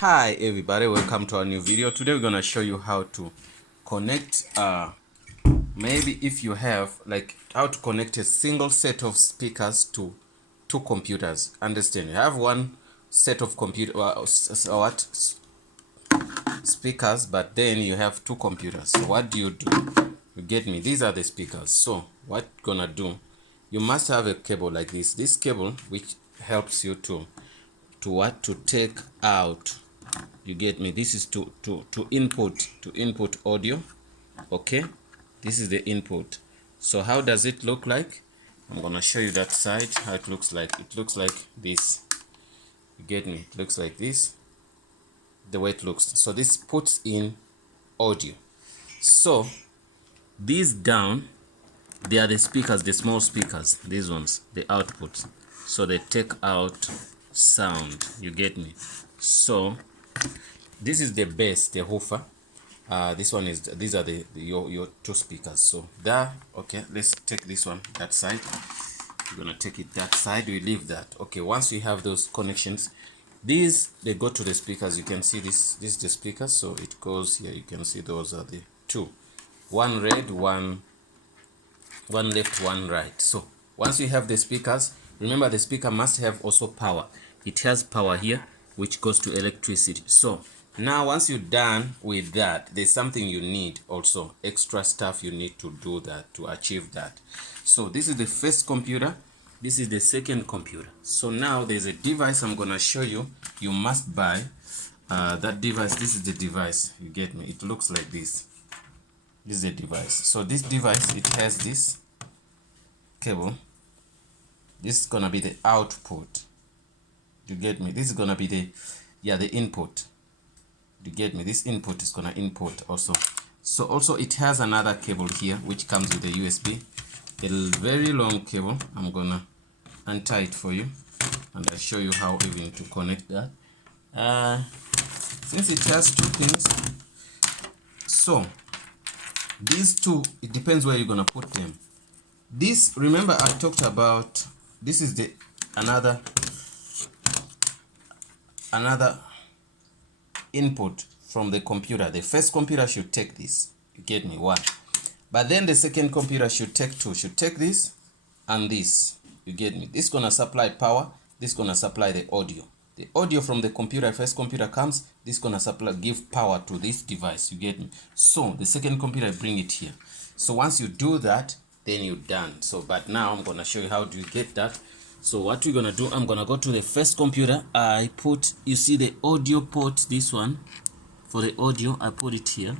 Hi everybody, welcome to our new video. Today we're gonna show you how to connect maybe if you have like how to connect a single set of speakers to two computers. Understand, you have one set of speakers, but then you have two computers. So what do? You get me? These are the speakers. So what you're gonna do, you must have a cable like this cable which helps you to take out, you get me? This is to input audio. Okay, this is the input. So how does it look like? I'm gonna show you that side how it looks like. It looks like this, you get me? It looks like this, the way it looks. So this puts in audio. So these down, they are the speakers, the small speakers, these ones, the output. So they take out sound, you get me? So this is the bass, the woofer. This one is, these are your two speakers. So there. Okay, let's take this one that side. We're gonna take it that side, we leave that. Okay, once we have those connections, these they go to the speakers. You can see this is the speakers, so it goes here. You can see those are the two, one red, one left, one right. So once you have the speakers, remember the speaker must have also power. It has power here which goes to electricity. So now once you're done with that, there's something you need also, extra stuff you need to do that, to achieve that. So this is the first computer, this is the second computer. So now there's a device I'm gonna show you. You must buy that device. This is the device, you get me? It looks like this. This is the device. So this device, it has this cable. This is gonna be the output, you get me? This is gonna be the input, you get me? This input is gonna input also. So also it has another cable here which comes with a USB, a very long cable. I'm gonna untie it for you and I'll show you how even to connect that. Since it has two things, so these two, it depends where you're gonna put them. This, remember I talked about, this is the another input from the computer. The first computer should take this, you get me? One. But then the second computer should take two, should take this and this, you get me? This gonna supply power, this gonna supply the audio. The audio from the computer, first computer comes, this gonna supply, give power to this device, you get me? So the second computer, bring it here. So once you do that, then you're done. So but now I'm gonna show you how do you get that. So what we're gonna do, I'm gonna go to the first computer. I put, you see the audio port, this one for the audio, I put it here.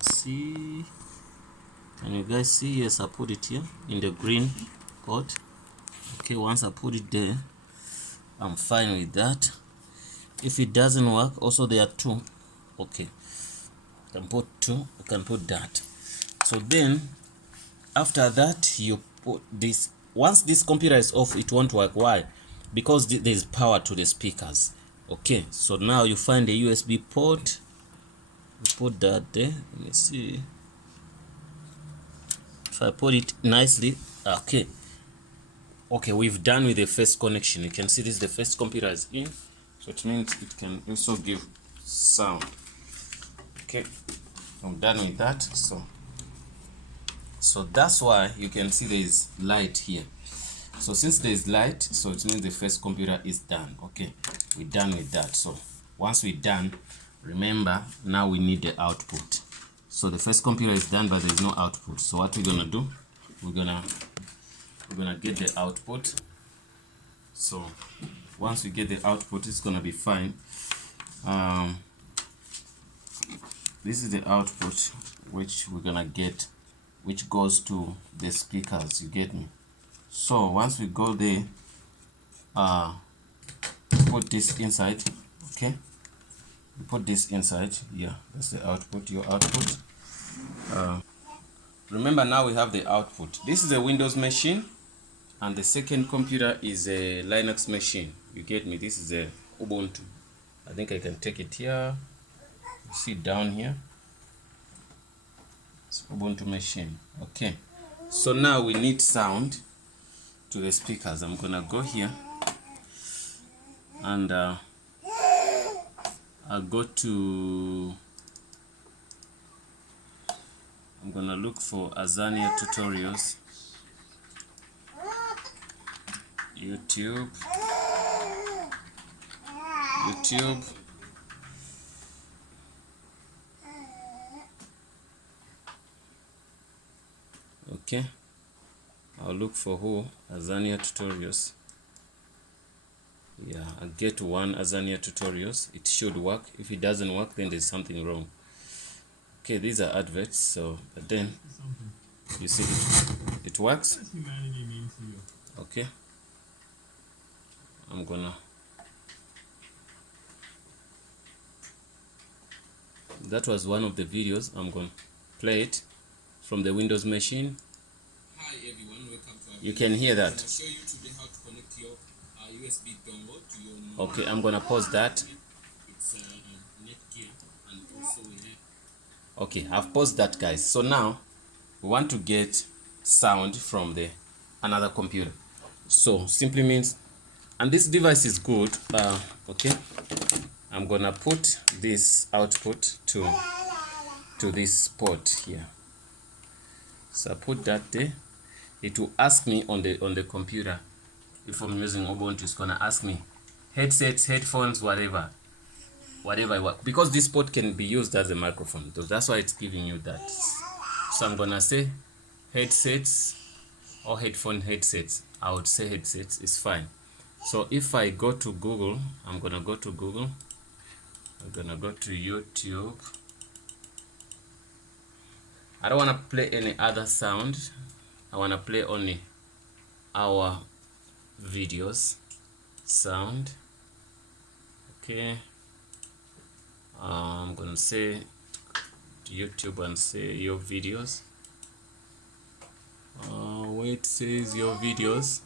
See, can you guys see? Yes, I put it here in the green port. Okay, once I put it there, I'm fine with that. If it doesn't work, also there are two. Okay, you can put two, you can put that. So then after that, you put this. Once this computer is off, it won't work. Why? Because there is power to the speakers. Okay, so now you find a USB port, you put that there. Let me see if I put it nicely. Okay, we've done with the first connection. You can see this, the first computer is in, so it means it can also give sound. Okay, I'm done with that. So that's why you can see there is light here. So since there is light, so it means the first computer is done. Okay, we're done with that. So once we're done, remember now we need the output. So the first computer is done, but there is no output. So what we're gonna do, we're gonna get the output. So once we get the output, it's gonna be fine. This is the output which we're gonna get, which goes to the speakers, you get me? So once we go there, put this inside. Okay, we put this inside. Yeah, that's the output, your output. Remember now we have the output. This is a Windows machine and the second computer is a Linux machine, you get me? This is a Ubuntu. I think I can take it here, you see down here, it's Ubuntu machine. Okay, so now we need sound to the speakers. I'm gonna go here and I'll go to, I'm gonna look for Azania tutorials, YouTube. Okay, I'll look for who? Azania tutorials. Yeah, I'll get one Azania tutorials. It should work. If it doesn't work, then there's something wrong. Okay, these are adverts, so but then you see it works. Okay, I'm gonna, that was one of the videos. I'm gonna play it from the Windows machine. Hi everyone, welcome to our video. You can hear that. I'm gonna show you today how to connect your USB dongle to your Okay, I'm gonna pause that. It's Netgear, and also we have. Okay, I've paused that, guys. So now we want to get sound from the another computer. So simply means, and this device is good. Okay, I'm gonna put this output to this port here. So I put that there. It will ask me on the computer, if I'm using Ubuntu, it's gonna ask me headsets, headphones, whatever I want, because this port can be used as a microphone. So that's why it's giving you that. So I'm gonna say headsets or headsets. I would say headsets is fine. So if I go to Google, I'm gonna go to Google. I'm gonna go to YouTube. I don't want to play any other sound. I want to play only our videos sound. Okay, I'm gonna say to YouTube and say your videos. Where it says your videos,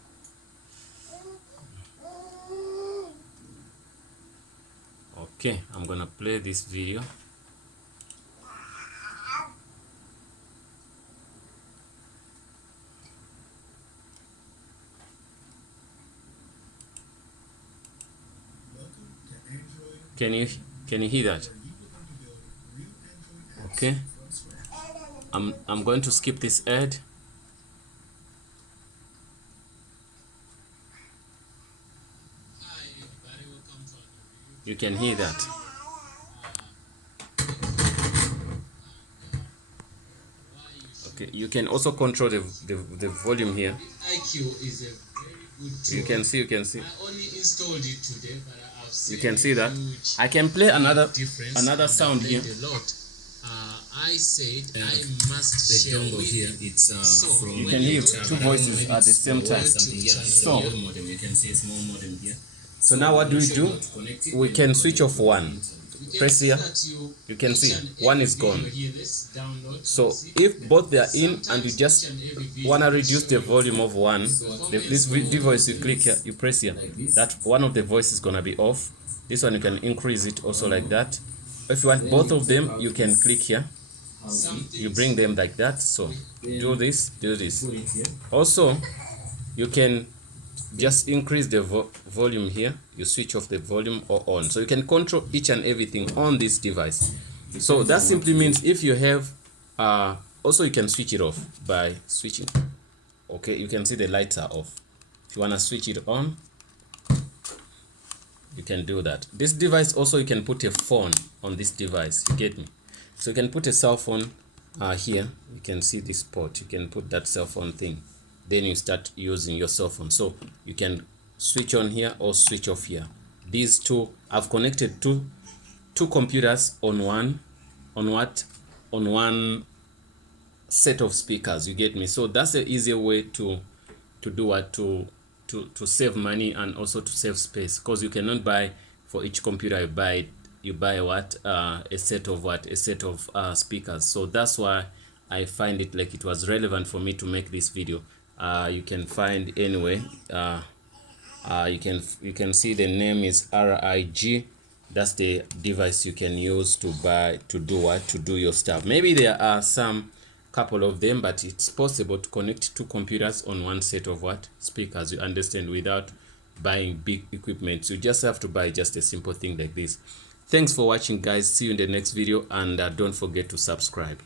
okay, I'm gonna play this video. Can you hear that? Okay, I'm going to skip this ad. You can hear that. Okay, you can also control the volume here. IQ is a very good tool. You can see. I only installed it today, but I've seen. You can see that. I can play another sound here. I said I must share with here. It's so you can hear two voices at the same time. So you can see a small modem here. So now what do? We can switch off one. Press here. You can see one is gone. So if both they are in and you just want to reduce the volume of one, this device, you click here, you press here, that one of the voices is gonna be off. This one you can increase it also like that. If you want both of them, you can click here, you bring them like that. So do this. Also you can just increase the volume here. You switch off the volume or on, so you can control each and everything on this device. So that simply means if you have also you can switch it off by switching. Okay, you can see the lights are off. If you want to switch it on, you can do that. This device also, you can put a phone on this device, you get me? So you can put a cell phone here. You can see this port, you can put that cell phone thing, then you start using your cell phone. So you can switch on here or switch off here. These two, I've connected two computers on one set of speakers, you get me? So that's the easier way to do what to save money and also to save space, because you cannot buy for each computer you buy what a set of speakers. So that's why I find it like it was relevant for me to make this video. You can find anyway, you can see the name is RIG. That's the device you can use to do your stuff. Maybe there are some couple of them, but it's possible to connect two computers on one set of speakers, you understand, without buying big equipment. You just have to buy just a simple thing like this. Thanks for watching, guys. See you in the next video, and don't forget to subscribe.